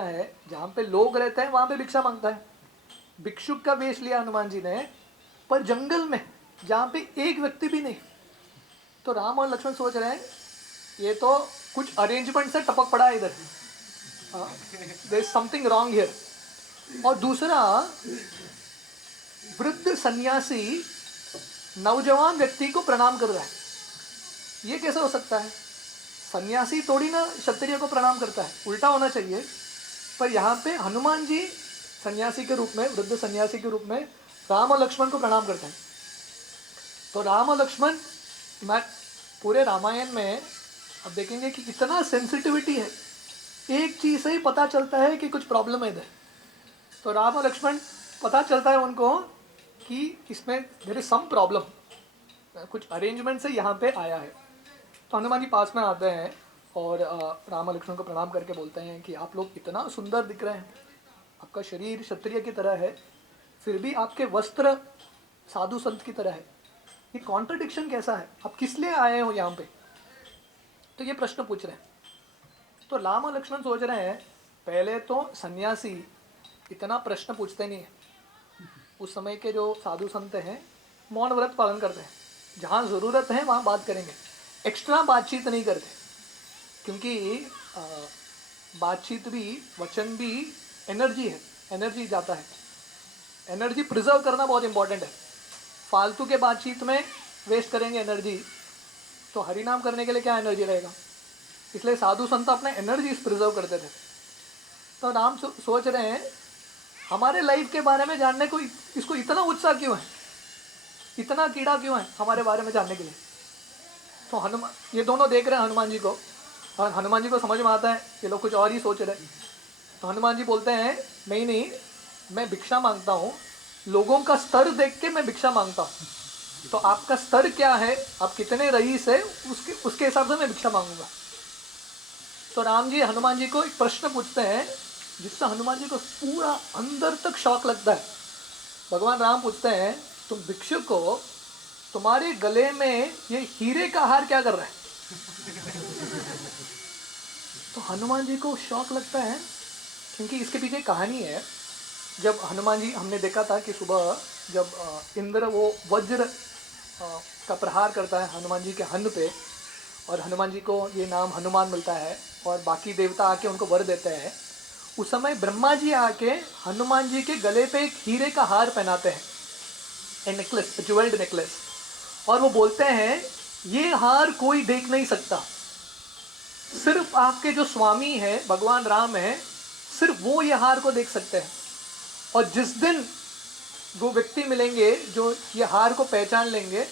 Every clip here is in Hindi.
है, जहाँ पे लोग रहते हैं वहाँ पे भिक्षा मांगता है। भिक्षुक का वेश लिया हनुमान जी ने, पर जंगल में जहाँ पे एक व्यक्ति भी नहीं। तो राम और लक्ष्मण सोच रहे हैं ये तो कुछ अरेंजमेंट से टपक पड़ा है इधर, there is something wrong here. और दूसरा, वृद्ध सन्यासी नौजवान व्यक्ति को प्रणाम कर रहा है, ये कैसे हो सकता है? सन्यासी थोड़ी ना क्षत्रिय को प्रणाम करता है, उल्टा होना चाहिए। पर यहाँ पे हनुमान जी सन्यासी के रूप में, वृद्ध सन्यासी के रूप में राम और लक्ष्मण को प्रणाम करते हैं। तो राम और लक्ष्मण, मैं पूरे रामायण में अब देखेंगे कि इतना सेंसिटिविटी है, एक चीज़ से ही पता चलता है कि कुछ प्रॉब्लम है इधर। तो राम और लक्ष्मण पता चलता है उनको कि इसमें देयर इज सम प्रॉब्लम, कुछ अरेंजमेंट से यहाँ पे आया है। तो हनुमान जी पास में आते हैं और राम और लक्ष्मण को प्रणाम करके बोलते हैं कि आप लोग इतना सुंदर दिख रहे हैं, आपका शरीर क्षत्रिय की तरह है, फिर भी आपके वस्त्र साधु संत की तरह है, ये कॉन्ट्रडिक्शन कैसा है? आप किस लिए आए हो यहाँ पे? तो ये प्रश्न पूछ रहे हैं। तो राम और लक्ष्मण सोच रहे हैं, पहले तो सन्यासी इतना प्रश्न पूछते नहीं है। उस समय के जो साधु संत हैं मौन व्रत पालन करते हैं, जहाँ ज़रूरत है वहाँ बात करेंगे, एक्स्ट्रा बातचीत नहीं करते। क्योंकि बातचीत भी, वचन भी एनर्जी है, एनर्जी जाता है, एनर्जी प्रिजर्व करना बहुत इंपॉर्टेंट है। फालतू के बातचीत में वेस्ट करेंगे एनर्जी, तो हरिनाम करने के लिए क्या एनर्जी रहेगा? इसलिए साधु संत अपने एनर्जी प्रिजर्व करते थे। तो राम सोच रहे हैं हमारे लाइफ के बारे में जानने को इसको इतना उत्साह क्यों है, इतना कीड़ा क्यों है हमारे बारे में जानने के लिए? तो हनुमान, ये दोनों देख रहे हैं हनुमान जी को, और हनुमान जी को समझ में आता है ये लोग कुछ और ही सोच रहे हैं। तो हनुमान जी बोलते हैं नहीं, मैं भिक्षा मांगता हूँ, लोगों का स्तर देख के मैं भिक्षा मांगता हूँ। तो आपका स्तर क्या है, आप कितने रईस है, उसके हिसाब से मैं भिक्षा मांगूंगा। तो राम जी हनुमान जी को एक प्रश्न पूछते हैं जिससे हनुमान जी को पूरा अंदर तक शौक लगता है। भगवान राम पूछते हैं, तुम भिक्षुक हो, तुम्हारे गले में ये हीरे का हार क्या कर रहा है? तो हनुमान जी को शौक लगता है, क्योंकि इसके पीछे कहानी है। जब हनुमान जी, हमने देखा था कि सुबह जब इंद्र वो वज्र का प्रहार करता है हनुमान जी के हन पे, और हनुमान जी को ये नाम हनुमान मिलता है और बाकी देवता आके उनको वर देते हैं, उस समय ब्रह्मा जी आके हनुमान जी के गले पे एक हीरे का हार पहनाते हैं, ए नेकलेस, ज्वेल्ड नेकलेस, और वो बोलते हैं ये हार कोई देख नहीं सकता, सिर्फ आपके जो स्वामी है भगवान राम है, सिर्फ वो ये हार को देख सकते हैं। और जिस दिन वो व्यक्ति मिलेंगे जो ये हार को पहचान लेंगे,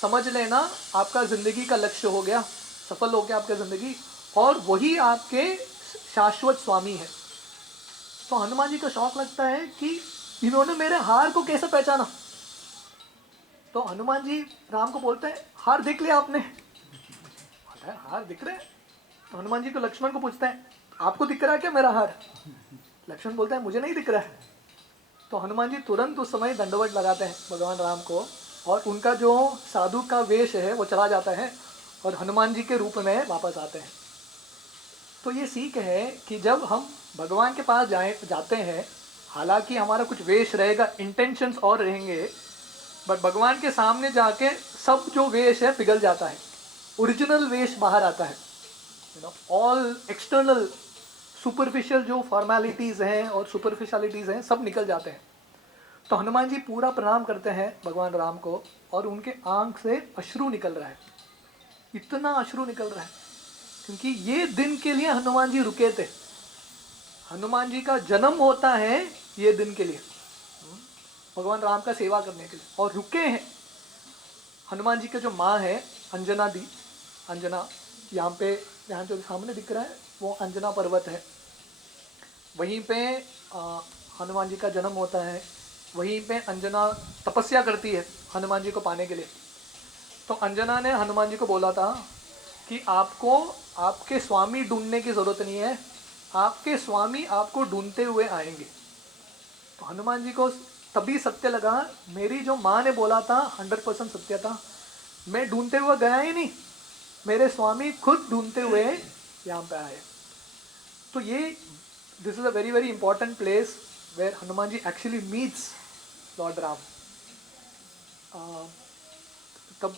समझ लेना आपका ज़िंदगी का लक्ष्य हो गया, सफल हो गया आपका ज़िंदगी, और वही आपके शाश्वत स्वामी है। तो हनुमान जी को शौक लगता है कि इन्होंने मेरे हार को कैसे पहचाना। तो हनुमान जी राम को बोलते हैं, हार देख लिया आपने? हार दिख रहे हैं। तो हनुमान जी को लक्ष्मण को पूछते हैं, आपको दिख रहा है क्या मेरा हार? लक्ष्मण बोलता है, मुझे नहीं दिख रहा है। तो हनुमान जी तुरंत उस समय दंडवत लगाते हैं भगवान राम को, और उनका जो साधु का वेश है वो चला जाता है और हनुमान जी के रूप में वापस आते हैं। तो ये सीख है कि जब हम भगवान के पास जाते हैं, हालांकि हमारा कुछ वेश रहेगा, इंटेंशंस और रहेंगे, बट भगवान के सामने जाके सब जो वेश है पिघल जाता है, ओरिजिनल वेश बाहर आता है। ऑल एक्सटर्नल सुपरफिशियल जो फॉर्मेलिटीज़ हैं और सुपरफिशियलिटीज़ हैं सब निकल जाते हैं। तो हनुमान जी पूरा प्रणाम करते हैं भगवान राम को, और उनके आंख से अश्रु निकल रहा है, इतना अश्रु निकल रहा है, क्योंकि ये दिन के लिए हनुमान जी रुके थे। हनुमान जी का जन्म होता है ये दिन के लिए, भगवान राम का सेवा करने के लिए, और रुके हैं। हनुमान जी के जो माँ है अंजना दी, अंजना, यहाँ पे यहाँ जो सामने दिख रहा है वो अंजना पर्वत है, वहीं पे हनुमान जी का जन्म होता है, वहीं पे अंजना तपस्या करती है हनुमान जी को पाने के लिए। तो अंजना ने हनुमान जी को बोला था कि आपको आपके स्वामी ढूंढने की ज़रूरत नहीं है, आपके स्वामी आपको ढूंढते हुए आएंगे। तो हनुमान जी को तभी सत्य लगा, मेरी जो माँ ने बोला था 100% सत्य था, मैं ढूंढते हुए गया ही नहीं, मेरे स्वामी खुद ढूंढते हुए यहाँ पे आए। तो ये this is a very very important place where Hanuman ji actually meets Lord Ram. तब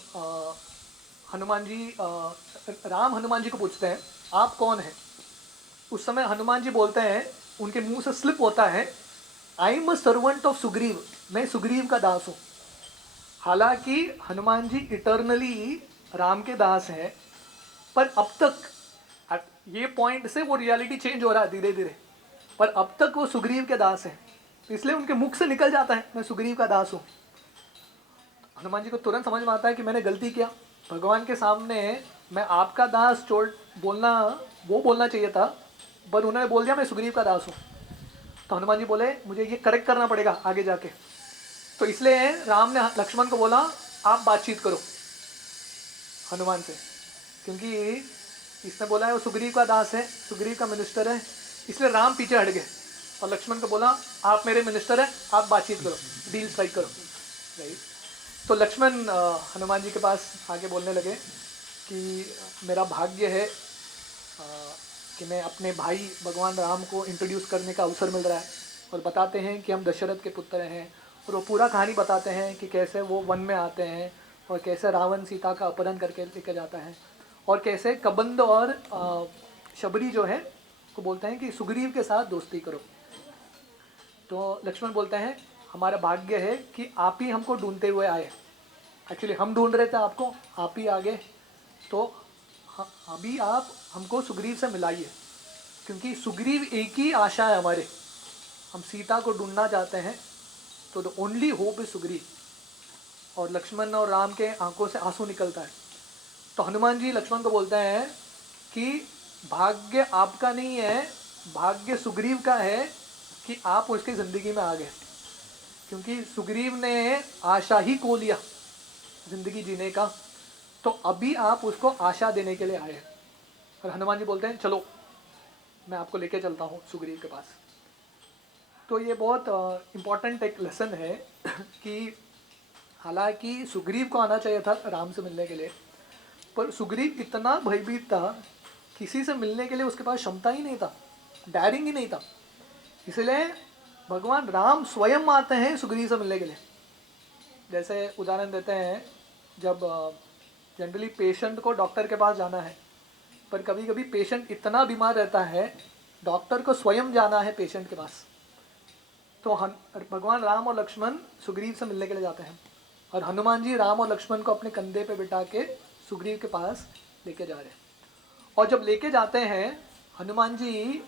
हनुमान जी राम हनुमान जी को पूछते हैं आप कौन हैं. उस समय हनुमान जी बोलते हैं, उनके मुंह से स्लिप होता है, I am a servant of Sugriv, मैं सुग्रीव का दास हूं. हालांकि हनुमान जी इटर्नली राम के दास हैं, पर अब तक ये पॉइंट से वो रियलिटी चेंज हो रहा है धीरे धीरे, पर अब तक वो सुग्रीव के दास हैं. इसलिए उनके मुख से निकल जाता है मैं सुग्रीव का दास हूं. हनुमान जी को तुरंत समझ में आता है कि मैंने गलती किया, भगवान के सामने मैं आपका दास छोड़ बोलना, वो बोलना चाहिए था, पर उन्होंने बोल दिया मैं सुग्रीव का दास हूँ. तो हनुमान जी बोले मुझे ये करेक्ट करना पड़ेगा आगे जाके. तो इसलिए राम ने लक्ष्मण को बोला आप बातचीत करो हनुमान से, क्योंकि इसने बोला है वो सुग्रीव का दास है, सुग्रीव का मिनिस्टर है. इसलिए राम पीछे हट गए और लक्ष्मण को बोला आप मेरे मिनिस्टर हैं, आप बातचीत करो, डील स्ट्राइक करो. राइट. तो लक्ष्मण हनुमान जी के पास आके बोलने लगे कि मेरा भाग्य है कि मैं अपने भाई भगवान राम को इंट्रोड्यूस करने का अवसर मिल रहा है. और बताते हैं कि हम दशरथ के पुत्र हैं, और वो पूरा कहानी बताते हैं कि कैसे वो वन में आते हैं और कैसे रावण सीता का अपहरण करके लेकर जाता है, और कैसे कबंद और शबरी जो है को बोलते हैं कि सुग्रीव के साथ दोस्ती करो. तो लक्ष्मण बोलते हैं हमारा भाग्य है कि आप ही हमको ढूंढते हुए आए. एक्चुअली हम ढूंढ रहे थे आपको, आप ही आ गए. तो अभी आप हमको सुग्रीव से मिलाइए, क्योंकि सुग्रीव एक ही आशा है हमारे, हम सीता को ढूंढना चाहते हैं. तो the only hope is Sugriv. और लक्ष्मण और राम के आंखों से आंसू निकलता है. तो हनुमान जी लक्ष्मण को बोलते हैं कि भाग्य आपका नहीं है, भाग्य सुग्रीव का है कि आप उसकी ज़िंदगी में आ गए, क्योंकि सुग्रीव ने आशा ही खो लिया ज़िंदगी जीने का. तो अभी आप उसको आशा देने के लिए आए. और हनुमान जी बोलते हैं चलो मैं आपको लेके चलता हूँ सुग्रीव के पास. तो ये बहुत इम्पॉर्टेंट एक लेसन है कि हालांकि सुग्रीव को आना चाहिए था राम से मिलने के लिए, पर सुग्रीव इतना भयभीत था, किसी से मिलने के लिए उसके पास क्षमता ही नहीं था, डायरिंग ही नहीं था. इसलिए भगवान राम स्वयं आते हैं सुग्रीव से मिलने के लिए. जैसे उदाहरण देते हैं, जब जनरली पेशेंट को डॉक्टर के पास जाना है, पर कभी कभी पेशेंट इतना बीमार रहता है डॉक्टर को स्वयं जाना है पेशेंट के पास. तो भगवान राम और लक्ष्मण सुग्रीव से मिलने के लिए जाते हैं, और हनुमान जी राम और लक्ष्मण को अपने कंधे पे बिठा के सुग्रीव के पास लेके जा रहे हैं. और जब लेके जाते हैं हनुमान जी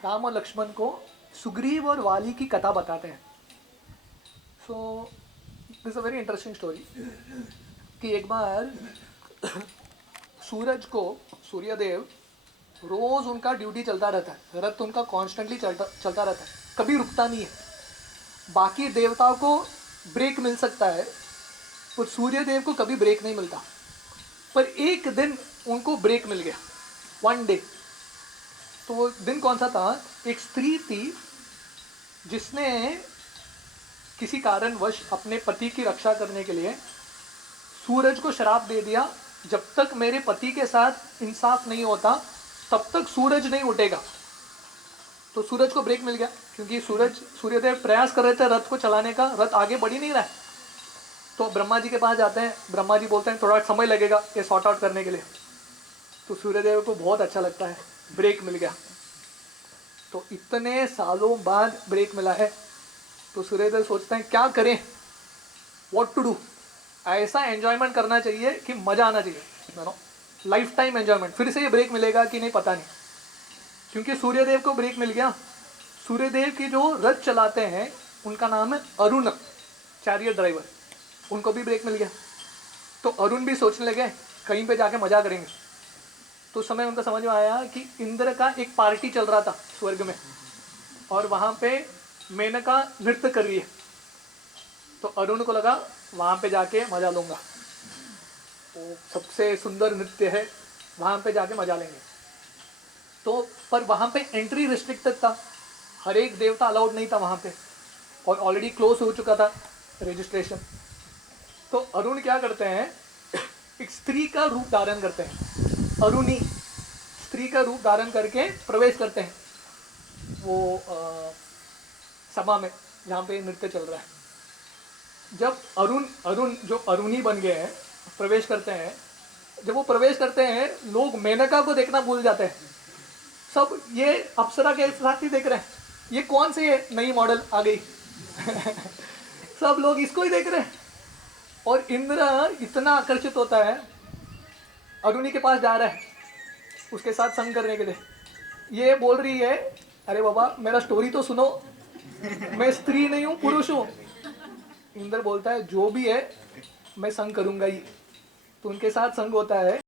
राम और लक्ष्मण को सुग्रीव और वाली की कथा बताते हैं. So this a very interesting story कि एक बार सूरज को, सूर्यदेव, रोज उनका ड्यूटी चलता रहता है, रथ उनका कॉन्स्टेंटली चलता रहता है, कभी रुकता नहीं है. बाकी देवताओं को ब्रेक मिल सकता है, पर सूर्यदेव को कभी ब्रेक नहीं मिलता. पर एक दिन उनको ब्रेक मिल गया, वन डे. तो वो दिन कौन सा था? एक स्त्री थी जिसने किसी कारणवश अपने पति की रक्षा करने के लिए सूरज को श्राप दे दिया, जब तक मेरे पति के साथ इंसाफ नहीं होता तब तक सूरज नहीं उठेगा. तो सूरज को ब्रेक मिल गया, क्योंकि सूर्यदेव प्रयास कर रहे थे रथ को चलाने का, रथ आगे बढ़ ही नहीं रहा है. तो ब्रह्मा जी के पास जाते हैं, ब्रह्मा जी बोलते हैं थोड़ा समय लगेगा ये सॉर्ट आउट करने के लिए. तो सूर्यदेव को बहुत अच्छा लगता है, ब्रेक मिल गया. तो इतने सालों बाद ब्रेक मिला है, तो सूर्यदेव सोचते हैं क्या करें, व्हाट टू डू. ऐसा एंजॉयमेंट करना चाहिए कि मजा आना चाहिए, लाइफ टाइम एंजॉयमेंट. फिर से ये ब्रेक मिलेगा कि नहीं पता नहीं, क्योंकि सूर्यदेव को ब्रेक मिल गया. सूर्यदेव की जो रथ चलाते हैं उनका नाम है अरुण, चैरियट ड्राइवर, उनको भी ब्रेक मिल गया. तो अरुण भी सोचने लगे कहीं पे जाके मजा करेंगे. तो उस समय उनको समझ में आया कि इंद्र का एक पार्टी चल रहा था स्वर्ग में, और वहाँ पे मेनका नृत्य कर रही है. तो अरुण को लगा वहाँ पे जाके मजा लूँगा, वो सबसे सुंदर नृत्य है, वहाँ पे जाके मजा लेंगे. तो पर वहाँ पे एंट्री रिस्ट्रिक्टेड था, हर एक देवता अलाउड नहीं था वहाँ पे, और ऑलरेडी क्लोज हो चुका था रजिस्ट्रेशन. तो अरुण क्या करते हैं, एक स्त्री का रूप धारण करते हैं, अरुणी स्त्री का रूप धारण करके प्रवेश करते हैं वो सभा में जहाँ पे नृत्य चल रहा है। जब अरुण अरुण जो अरुणी बन गए हैं प्रवेश करते हैं, जब वो प्रवेश करते हैं लोग मेनका को देखना भूल जाते हैं, सब ये अप्सरा के साथ ही देख रहे हैं, ये कौन सी नई मॉडल आ गई सब लोग इसको ही देख रहे हैं। और इंद्र इतना आकर्षित होता है, अरुणी के पास जा रहा है उसके साथ संग करने के लिए। ये बोल रही है अरे बाबा मेरा स्टोरी तो सुनो, मैं स्त्री नहीं हूँ पुरुष हूँ। इंद्र बोलता है जो भी है मैं संग करूंगा ही। तो उनके साथ संग होता है।